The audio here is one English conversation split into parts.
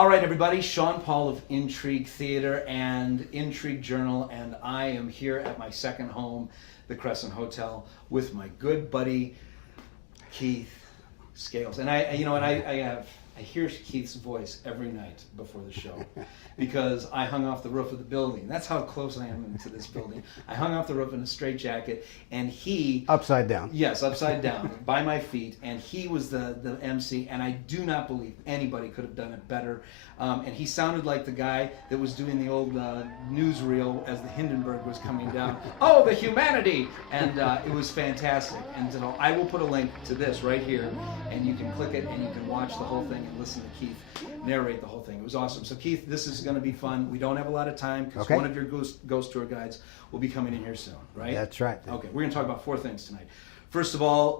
All right, everybody. Sean Paul of Intrigue Theater and Intrigue Journal, and I am here at my second home, the Crescent Hotel, with my good buddy Keith Scales. And I hear Keith's voice every night before the show because I hung off the roof of the building. That's how close I am to this building. I hung off the roof in a straitjacket, and he... Upside down. Yes, upside down, by my feet, and he was the MC, and I do not believe anybody could have done it better. And he sounded like the guy that was doing the old newsreel as the Hindenburg was coming down. Oh, the humanity! And it was fantastic. And so I will put a link to this right here, and you can click it, and you can watch the whole thing and listen to Keith narrate the whole thing. It was awesome. So Keith, this is going to be fun. We don't have a lot of time because one of your ghost tour guides will be coming in here soon, right? That's right. Okay, we're going to talk about 4 things tonight. First of all,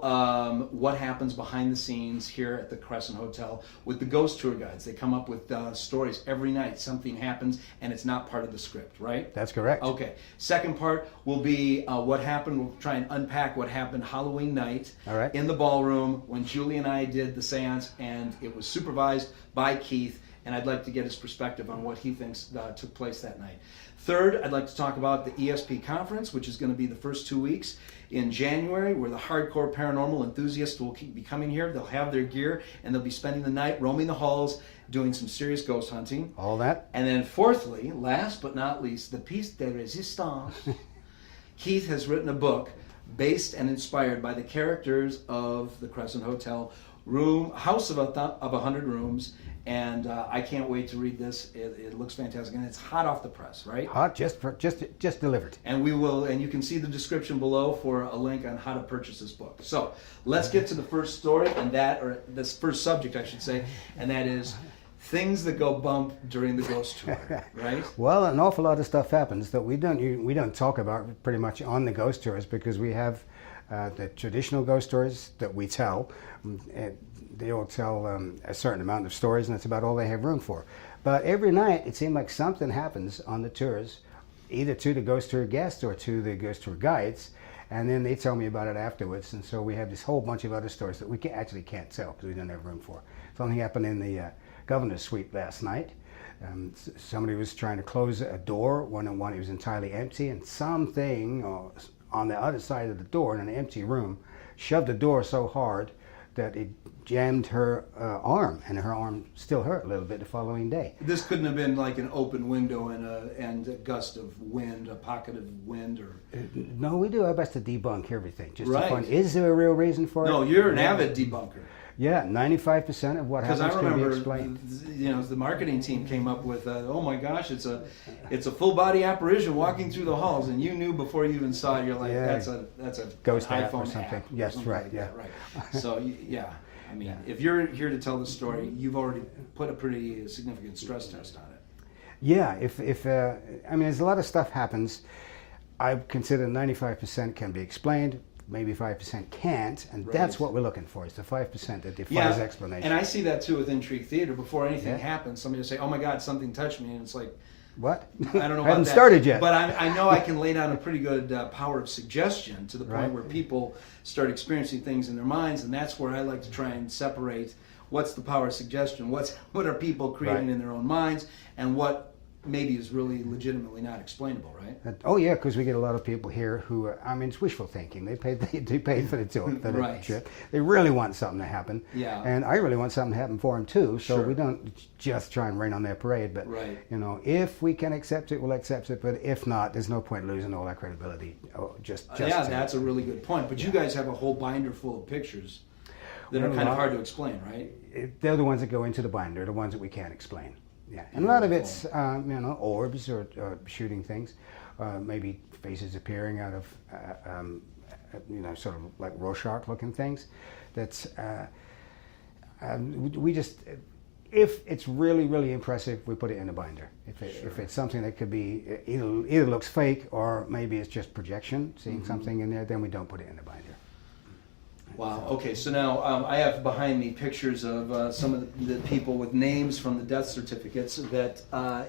what happens behind the scenes here at the Crescent Hotel with the ghost tour guides. They come up with stories every night. Something happens, and it's not part of the script, right? That's correct. Okay. Second part will be what happened. We'll try and unpack what happened Halloween night in the ballroom when Julie and I did the seance, and it was supervised by Keith, and I'd like to get his perspective on what he thinks took place that night. Third, I'd like to talk about the ESP conference, which is going to be the first 2 weeks in January, where the hardcore paranormal enthusiasts will be coming here. They'll have their gear, and they'll be spending the night roaming the halls, doing some serious ghost hunting. All that. And then fourthly, last but not least, the piece de resistance. Keith has written a book based and inspired by the characters of the Crescent Hotel, house of 100 rooms. And I can't wait to read this. It looks fantastic, and it's hot off the press, right? Hot, just delivered. And you can see the description below for a link on how to purchase this book. So let's get to the first story, this first subject, I should say, and that is things that go bump during the ghost tour, right? Well, an awful lot of stuff happens that we don't talk about pretty much on the ghost tours because we have the traditional ghost stories that we tell. They all tell a certain amount of stories, and that's about all they have room for. But every night, it seems like something happens on the tours, either to the ghost tour guests or to the ghost tour guides, and then they tell me about it afterwards. And so we have this whole bunch of other stories that we actually can't tell because we don't have room for. Something happened in the governor's suite last night. Somebody was trying to close a door when it was entirely empty, and something on the other side of the door in an empty room shoved the door so hard that it jammed her arm, and her arm still hurt a little bit the following day. This couldn't have been like an open window and a gust of wind, a pocket of wind, or... No, we do our best to debunk everything. Just right. to find, is there a real reason for it? No, you're an avid debunker. Yeah, 95% of what happens can be explained. Because the marketing team came up with, oh my gosh, it's a full body apparition walking through the halls, and you knew before you even saw it. You're like, that's a ghost iPhone app or something. app Yes, something right. like Yeah, that, right. So yeah, I mean, if you're here to tell the story, you've already put a pretty significant stress test on it. Yeah, I mean, there's a lot of stuff happens. I consider 95% can be explained. Maybe 5% can't, and that's what we're looking for, is the 5% that defies explanation. And I see that too with Intrigue Theater. Before anything happens, somebody will say, oh my God, something touched me, and it's like, what? I don't know about haven't that. started yet. But I know I can lay down a pretty good power of suggestion to the point where people start experiencing things in their minds, and that's where I like to try and separate what's the power of suggestion, what are people creating in their own minds, and what maybe is really legitimately not explainable, right? Oh yeah, because we get a lot of people here who, I mean, it's wishful thinking. They paid for the tour, for the trip. They really want something to happen. Yeah. And I really want something to happen for them too. So we don't just try and rain on their parade. But you know, if we can accept it, we'll accept it. But if not, there's no point losing all that credibility. Yeah, that's a really good point. But you guys have a whole binder full of pictures that are kind of hard to explain, right? They're the ones that go into the binder, the ones that we can't explain. Yeah, and a lot of it's orbs or shooting things, maybe faces appearing out of sort of like Rorschach-looking things. That's we just, if it's really really impressive, we put it in a binder. If it's something that could be either looks fake or maybe it's just projection, seeing something in there, then we don't put it in the binder. Wow. Okay. So now I have behind me pictures of some of the people with names from the death certificates that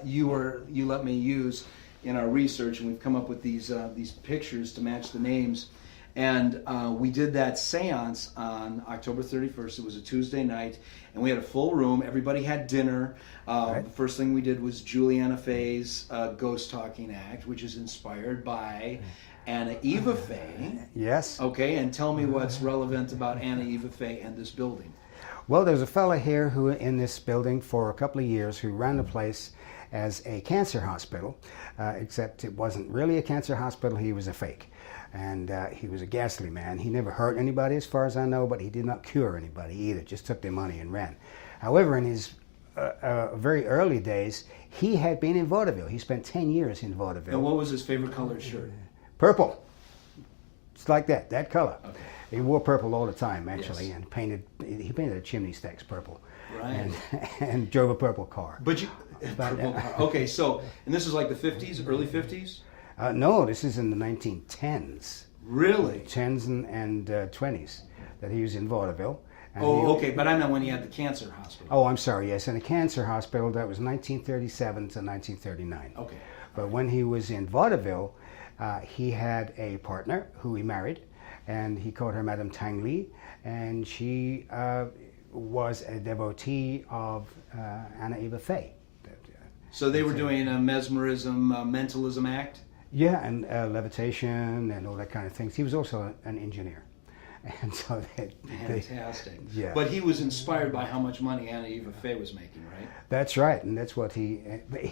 you let me use in our research, and we've come up with these pictures to match the names. And we did that seance on October 31st. It was a Tuesday night, and we had a full room. Everybody had dinner. Right. The first thing we did was Juliana Fay's Ghost Talking Act, which is inspired by Anna Eva Fay. Yes. Okay, and tell me what's relevant about Anna Eva Fay and this building. Well, there's a fella here who in this building for a couple of years who ran the place as a cancer hospital, except it wasn't really a cancer hospital, he was a fake. And he was a ghastly man. He never hurt anybody as far as I know, but he did not cure anybody either, just took their money and ran. However, in his very early days, he had been in vaudeville. He spent 10 years in vaudeville. And what was his favorite colored shirt? Purple. It's like that color. Okay. He wore purple all the time, actually, Yes. and he painted the chimney stacks purple. Right. And drove a purple car. But you, okay, so, and this is like the 50s, early 50s? No, this is in the 1910s. Really? 10s and 20s that he was in vaudeville. And Oh, he- okay, but I meant when he had the cancer hospital. Oh, I'm sorry, yes, in a cancer hospital, that was 1937 to 1939. Okay. But when he was in vaudeville, he had a partner who he married, and he called her Madame Tangley, and she was a devotee of Anna Eva Fay. So they were doing a mesmerism, mentalism act? Yeah, and levitation and all that kind of things. He was also an engineer. And so Fantastic. Yeah. But he was inspired by how much money Anna Eva Fay was making, right? That's right, and that's what he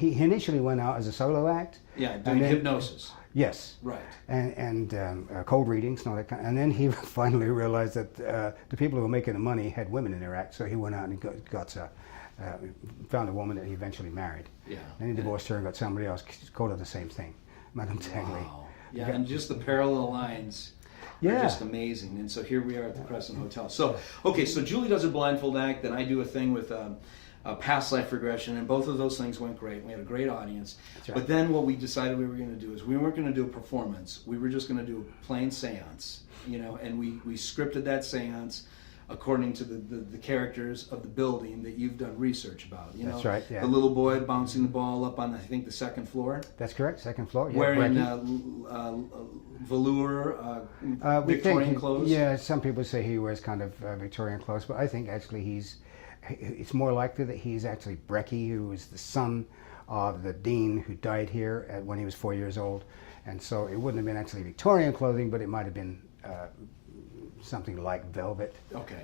initially went out as a solo act. Yeah, doing then- hypnosis. Yes. Right. And cold readings and all that kind. And then he finally realized that the people who were making the money had women in their act, so he went out and found a woman that he eventually married. Yeah. Then he divorced her and got somebody else. Called her the same thing, Madame Tangley. Wow. Yeah, and just the parallel lines are Yeah. just amazing. And so here we are at the Crescent Hotel. So, okay, so Julie does a blindfold act, then I do a thing with a past life regression, and both of those things went great. We had a great audience. That's right. But then what we decided we were going to do is we weren't going to do a performance. We were just going to do a plain seance, and we scripted that seance according to the characters of the building that you've done research about. That's right, yeah. The little boy bouncing the ball up on, I think, the second floor. That's correct. Second floor. Yeah, Wearing Brecky. velour, We Victorian think clothes. Yeah, some people say he wears kind of Victorian clothes, but I think actually it's more likely that he's actually Brecky, who was the son of the dean who died here when he was 4 years old. And so it wouldn't have been actually Victorian clothing, but it might have been something like velvet. Okay.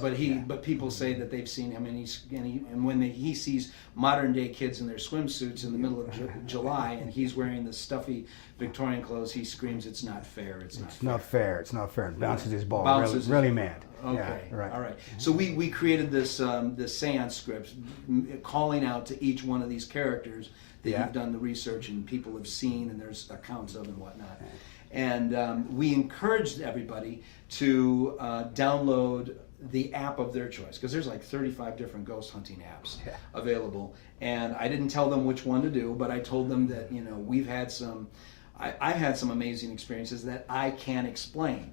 But But people say that they've seen him, and when he sees modern day kids in their swimsuits in the middle of July, and he's wearing the stuffy Victorian clothes, he screams, "It's not fair! It's not fair!" It's not fair. It bounces his ball. Bounces really his- mad. Okay, Yeah, right. all right. So we created this seance script, calling out to each one of these characters that Yeah. you've done the research and people have seen and there's accounts of and whatnot. And we encouraged everybody to download the app of their choice, because there's like 35 different ghost hunting apps available. And I didn't tell them which one to do, but I told them that we've had I've had some amazing experiences that I can't explain.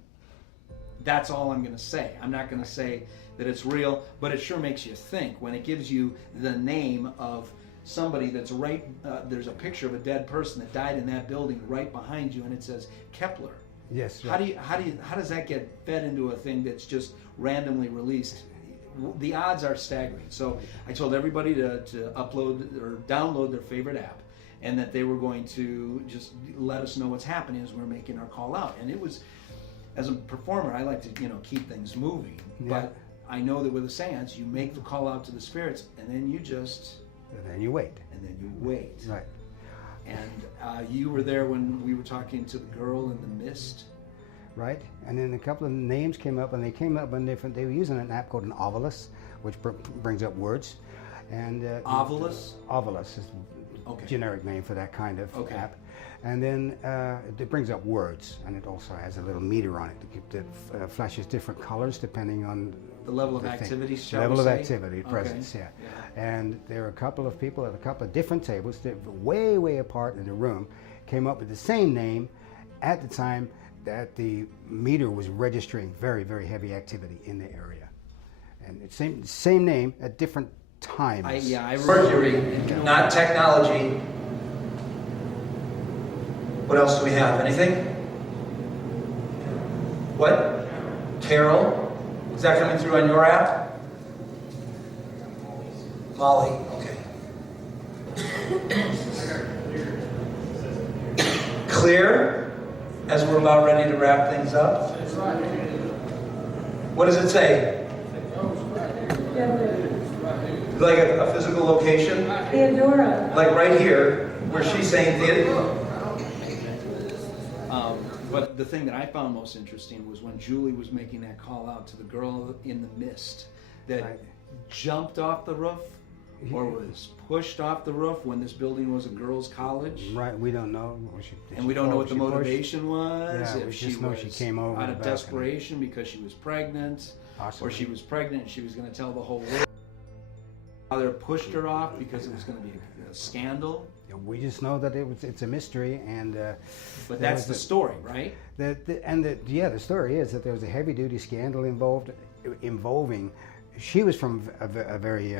That's all I'm going to say. I'm not going to say that it's real, but it sure makes you think when it gives you the name of somebody that's right. There's a picture of a dead person that died in that building right behind you, and it says Kepler. Yes. How does that get fed into a thing that's just randomly released? The odds are staggering. So I told everybody to upload or download their favorite app, and that they were going to just let us know what's happening as we're making our call out. And it was, as a performer, I like to keep things moving. Yeah. But I know that with a seance, you make the call out to the spirits, and then you just And then you wait. wait. Right. And you were there when we were talking to the girl in the mist. Right, and then a couple of names came up, and they came up on different. They were using an app called an Ovilus, which brings up words, and Ovilus? Ovilus is Okay. generic name for that kind of Okay. app, and then it brings up words, and it also has a little meter on it that flashes different colors depending on The level of the thing. activity, shall level we of say? activity, Okay. presence, yeah. And there were a couple of people at a couple of different tables that were way apart in the room, came up with the same name at the time that the meter was registering very, very heavy activity in the area. And it's same name at different times. Mercury, not technology. What else do we have? Anything? What? Carol? Is that coming through on your app? Molly, okay. Clear? As we're about ready to wrap things up? What does it say? Like a physical location? Theodora. Like right here, where she's saying Theodora. But the thing that I found most interesting was when Julie was making that call out to the girl in the mist that jumped off the roof or was pushed off the roof when this building was a girls' college. Right, we don't know. And we don't know what the motivation was. Yeah, we if she just know was she came over out the of balcony. desperation because she was pregnant, Possibly. or she was pregnant and she was going to tell the whole world. Either pushed her off because it was going to be a scandal. We just know that it's a mystery, and but that's the story, right? The story is that there was a heavy-duty scandal involving. She was from a very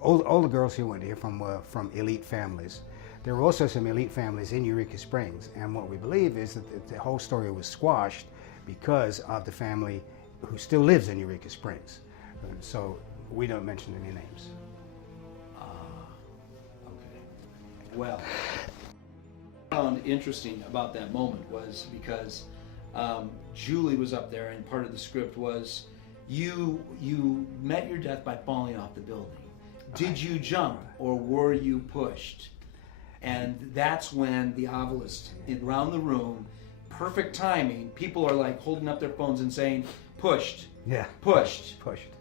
all the girls who went here from elite families. There were also some elite families in Eureka Springs, and what we believe is that the whole story was squashed because of the family who still lives in Eureka Springs. So we don't mention any names. Well, what I found interesting about that moment was because Julie was up there, and part of the script was you met your death by falling off the building. Did you jump or were you pushed? And that's when the obelisk around the room, perfect timing. People are like holding up their phones and saying, "Pushed, Yeah, pushed,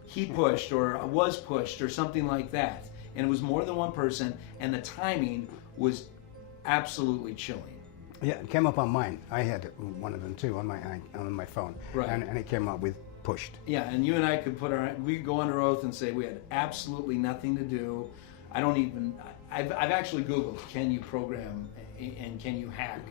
he pushed, or was pushed, or something like that." And it was more than one person, and the timing was absolutely chilling. Yeah, it came up on mine. I had one of them too on my phone, Right. and it came up with pushed. Yeah, and you and I could we go under oath and say we had absolutely nothing to do. I've actually Googled, can you program and can you hack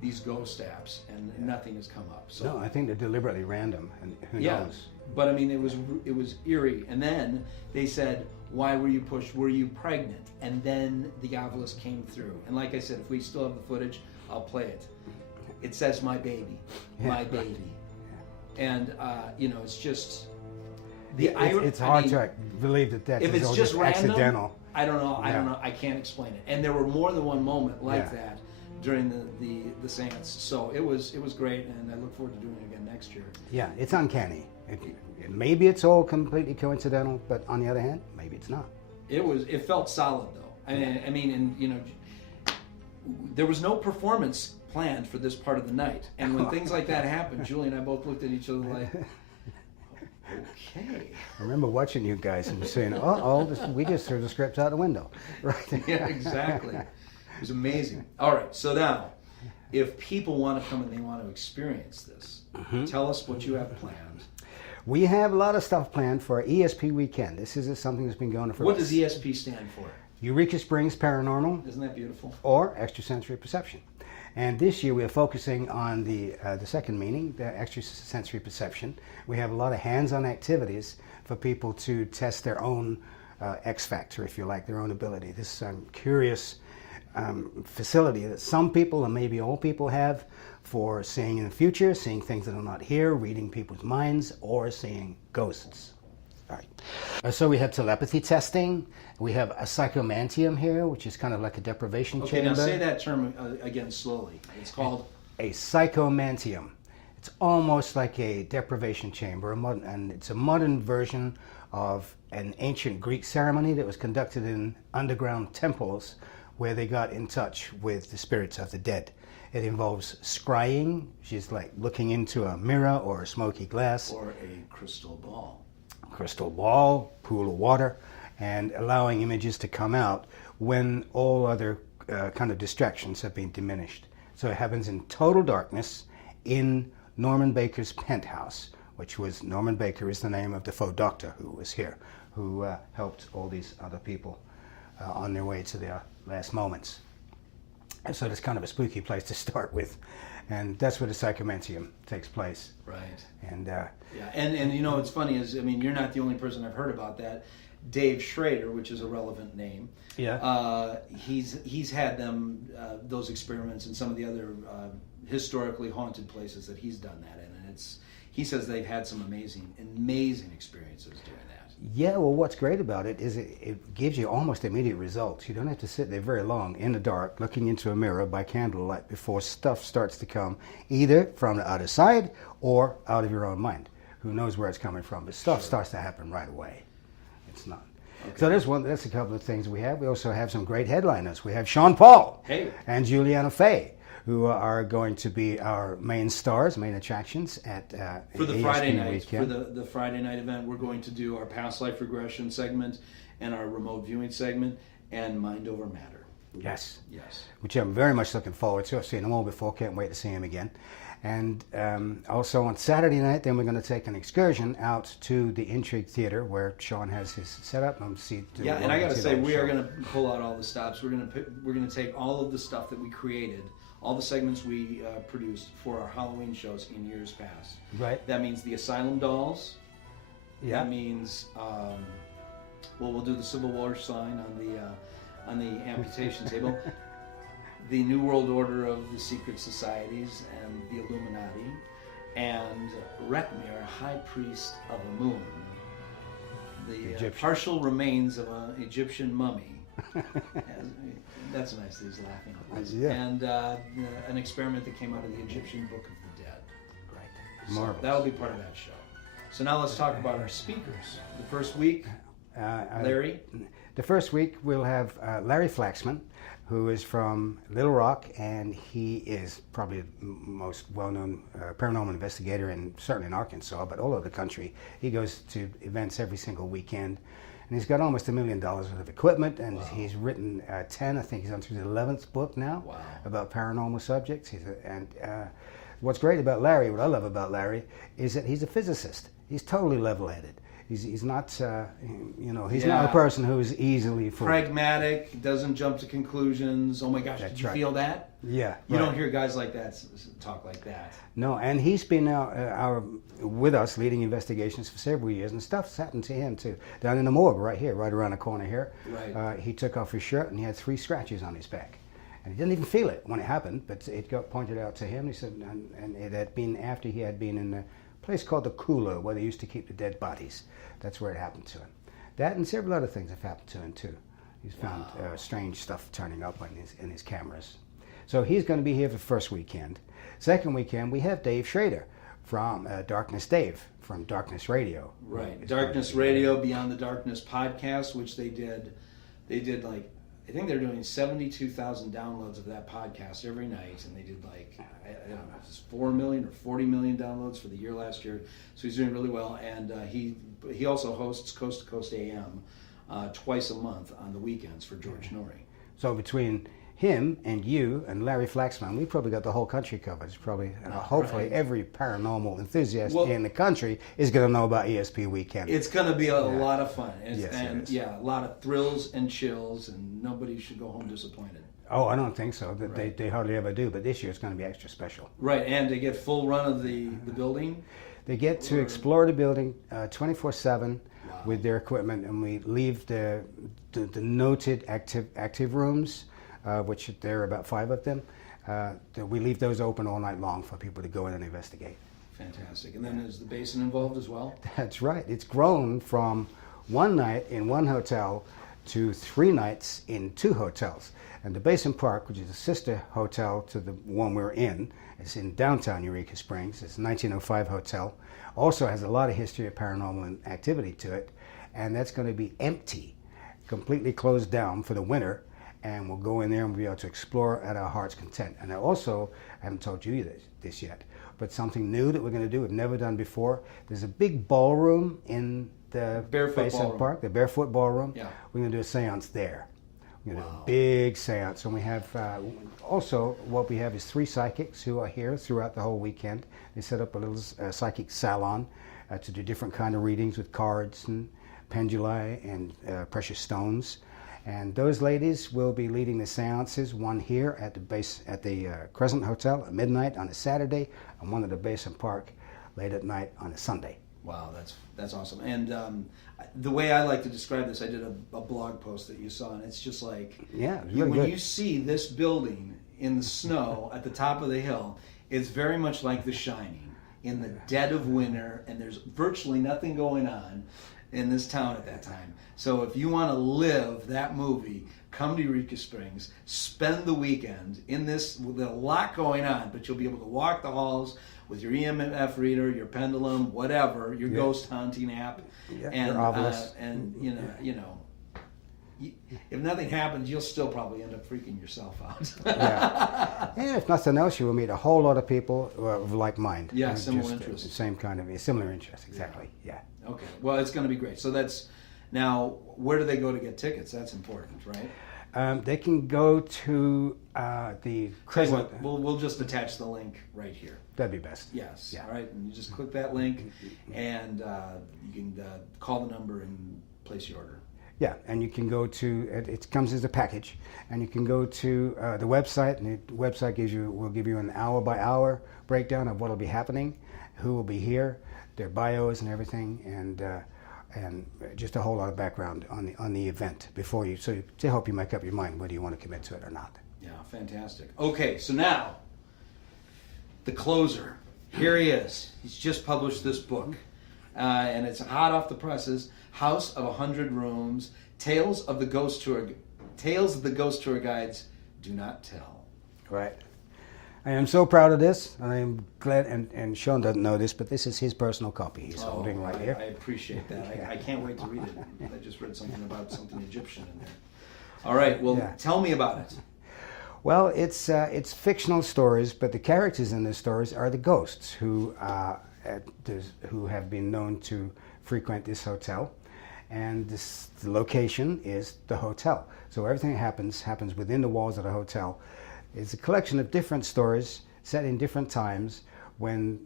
these ghost apps, and nothing has come up. So No, I think they're deliberately random, and who knows? But I mean, it was eerie. And then they said, "Why were you pushed? Were you pregnant?" And then the obelisk came through. And like I said, if we still have the footage, I'll play it. It says, "My baby, my baby," and it's just It's hard to believe that if is it's all just random, accidental. I don't know. I don't know. I can't explain it. And there were more than one moment like Yeah. that during the seance. So it was great, and I look forward to doing it again next year. Yeah, it's uncanny. Maybe it's all completely coincidental, but on the other hand, maybe it's not. It felt solid though. I mean, there was no performance planned for this part of the night. And when things like that happen, Julie and I both looked at each other like, okay. I remember watching you guys and saying, we just threw the script out the window. Right? Yeah, exactly. It was amazing. All right, so now, if people want to come and they want to experience this, tell us what you have planned. We have a lot of stuff planned for ESP weekend. This is something that's been going on for What does ESP stand for? Eureka Springs Paranormal. Isn't that beautiful? Or Extrasensory Perception. And this year we are focusing on the second meaning, the extrasensory perception. We have a lot of hands-on activities for people to test their own X factor, if you like, their own ability. This curious facility that some people, and maybe all people, have for seeing in the future, seeing things that are not here, reading people's minds, or seeing ghosts. All right. So we have telepathy testing. We have a psychomantium here, which is kind of like a deprivation chamber. Okay, now say that term again slowly. It's called? A psychomantium. It's almost like a deprivation chamber, and it's a modern version of an ancient Greek ceremony that was conducted in underground temples where they got in touch with the spirits of the dead. It involves scrying, which is like looking into a mirror or a smoky glass. Or a crystal ball. Crystal ball, pool of water, and allowing images to come out when all other kind of distractions have been diminished. So it happens in total darkness in Norman Baker's penthouse, which was, Norman Baker is the name of the faux doctor who was here, who helped all these other people on their way to their last moments. And so it's kind of a spooky place to start with. And that's where the psychomantium takes place. Right. And yeah, and what's funny is, you're not the only person I've heard about that. Dave Schrader, which is a relevant name. Yeah. He's had those experiments in some of the other historically haunted places that he's done that in, and he says they've had some amazing experiences doing that. Yeah, well, what's great about it is it gives you almost immediate results. You don't have to sit there very long in the dark looking into a mirror by candlelight before stuff starts to come either from the other side or out of your own mind. Who knows where it's coming from, but stuff starts to happen right away. It's not. Okay. So that's a couple of things we have. We also have some great headliners. We have Sean Paul and Juliana Fay, who are going to be our main stars, main attractions at for the Friday night weekend. For the Friday night event. We're going to do our past life regression segment and our remote viewing segment and Mind Over Matter. Yes, yes, which I'm very much looking forward to. I've seen them all before. Can't wait to see them again. And also on Saturday night, then we're going to take an excursion out to the Intrigue Theater where Sean has his setup. And I got to say, we are going to pull out all the stops. We're going to take all of the stuff that we created, all the segments we produced for our Halloween shows in years past. Right. That means the Asylum Dolls. Yeah. That means, we'll do the Civil War sign on the amputation table. The New World Order of the Secret Societies and the Illuminati, and Rekmir, High Priest of a Moon, the partial remains of an Egyptian mummy. That's nice that he's laughing. Yeah. And an experiment that came out of the Egyptian Book of the Dead. Right. So that'll be part of that show. So now let's talk about our speakers. The first week, Larry. The first week we'll have Larry Flaxman, who is from Little Rock, and he is probably the most well-known paranormal investigator, certainly in Arkansas, but all over the country. He goes to events every single weekend, and he's got almost $1 million worth of equipment, and he's written 10, I think he's on to his 11th book now about paranormal subjects. What's great about Larry, what I love about Larry, is that he's a physicist. He's totally level-headed. He's not, he's not a person who is easily fooled. Pragmatic, doesn't jump to conclusions. Oh my gosh, did you feel that? Yeah. You don't hear guys like that talk like that. No, and he's been with us leading investigations for several years, and stuff's happened to him too. Down in the morgue right here, right around the corner here. Right. He took off his shirt and he had 3 scratches on his back. And he didn't even feel it when it happened, but it got pointed out to him. He said, and it had been after he had been in the place called the cooler where they used to keep the dead bodies. That's where it happened to him. That and several other things have happened to him too. He's found strange stuff turning up in his cameras. So he's going to be here for the first weekend. Second weekend, we have Dave Schrader from Darkness Dave from Darkness Radio. Right, Darkness Radio, Beyond the Darkness podcast, which they did like, I think they're doing 72,000 downloads of that podcast every night, and they did like, I don't know, it's 4 million or 40 million downloads for the year last year. So he's doing really well, and he also hosts Coast to Coast AM twice a month on the weekends for George Norrie. So between him and you and Larry Flaxman, we probably got the whole country covered. It's probably hopefully every paranormal enthusiast in the country is going to know about ESP Weekend. It's going to be a lot of fun, a lot of thrills and chills, and nobody should go home disappointed. Oh, I don't think so. They hardly ever do, but this year it's going to be extra special. Right, and they get full run of the building. They get to explore the building 24/7 with their equipment, and we leave the noted active rooms, which there are about 5 of them. We leave those open all night long for people to go in and investigate. Fantastic. And then is the basin involved as well? That's right. It's grown from 1 night in 1 hotel to 3 nights in 2 hotels. And the Basin Park, which is a sister hotel to the one we're in, it's in downtown Eureka Springs. It's a 1905 hotel. Also has a lot of history of paranormal activity to it. And that's going to be empty, completely closed down for the winter. And we'll go in there and we'll be able to explore at our heart's content. And I haven't told you this yet, but something new that we're going to do, we've never done before. There's a big ballroom in the Basin Park, the Barefoot Ballroom. Yeah. We're going to do a seance there. We're going to do a big seance. And we have, also what we have is 3 psychics who are here throughout the whole weekend. They set up a little psychic salon to do different kind of readings with cards and penduli and precious stones. And those ladies will be leading the seances, one here at the Crescent Hotel at midnight on a Saturday, and one at the Basin Park late at night on a Sunday. Wow, that's awesome. And the way I like to describe this, I did a blog post that you saw, and it's just like, when you see this building in the snow at the top of the hill, it's very much like The Shining. in the dead of winter, and there's virtually nothing going on in this town at that time. So if you want to live that movie, come to Eureka Springs, spend the weekend in this with a lot going on, but you'll be able to walk the halls with your EMF reader, your pendulum, whatever, your ghost hunting app, and you know, if nothing happens, you'll still probably end up freaking yourself out. Yeah. And if nothing else, you will meet a whole lot of people of like mind. Yeah, similar interests. Same kind of similar interests, exactly. Yeah. Okay. Well, it's going to be great. So that's now. Where do they go to get tickets? That's important, right? They can go to the Crescent. We'll just attach the link right here. That'd be best. Yes. Yeah. All right. And you just click that link, and you can call the number and place your order. Yeah, and you can go to, it comes as a package, and you can go to the website, and the website will give you an hour-by-hour breakdown of what will be happening, who will be here, their bios and everything, and just a whole lot of background on the event before you, so to help you make up your mind whether you want to commit to it or not. Yeah, fantastic. Okay, so now, the closer. Here he is. He's just published this book, and it's hot off the presses. House of 100 Rooms, Tales of the Ghost Tour Guides Do Not Tell. Right. I am so proud of this. I am glad, and Sean doesn't know this, but this is his personal copy he's holding right here. I appreciate that. I can't wait to read it. I just read something about something Egyptian in there. All right, well, tell me about it. Well, it's fictional stories, but the characters in the stories are the ghosts who have been known to frequent this hotel. And the location is the hotel. So everything that happens within the walls of the hotel. It's a collection of different stories set in different times when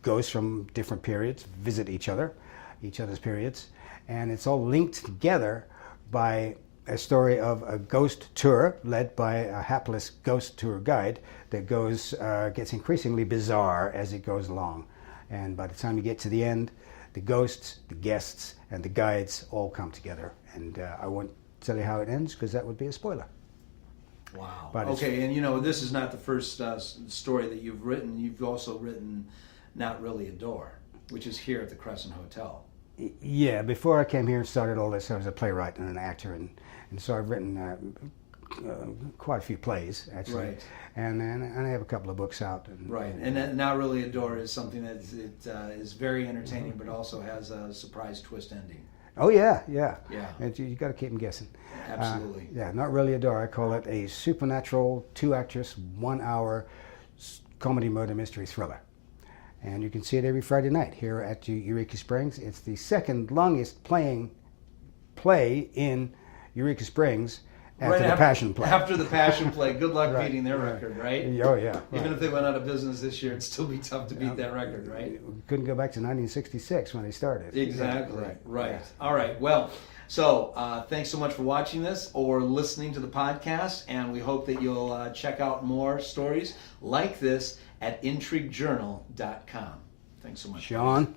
ghosts from different periods visit each other's periods. And it's all linked together by a story of a ghost tour led by a hapless ghost tour guide that gets increasingly bizarre as it goes along. And by the time you get to the end, the ghosts, the guests, and the guides all come together. And I won't tell you how it ends because that would be a spoiler. Wow. But okay, and this is not the first story that you've written. You've also written Not Really a Door, which is here at the Crescent Hotel. Yeah, before I came here and started all this, I was a playwright and an actor. And so I've written quite a few plays, actually. Right. And I have a couple of books out. Right, and Not Really a Door is something that is very entertaining, but also has a surprise twist ending. Oh, yeah. Yeah. You got to keep them guessing. Absolutely. Not Really a Door. I call it a supernatural, 2-actress, 1-hour comedy murder mystery thriller. And you can see it every Friday night here at Eureka Springs. It's the second longest playing play in Eureka Springs after the Passion Play. After the Passion Play. Good luck beating their record, right? Oh, yeah. Even if they went out of business this year, it'd still be tough to beat that record, right? We couldn't go back to 1966 when they started. Exactly. Right. Yeah. All right. Well, so thanks so much for watching this or listening to the podcast, and we hope that you'll check out more stories like this at intriguejournal.com. Thanks so much. Sean.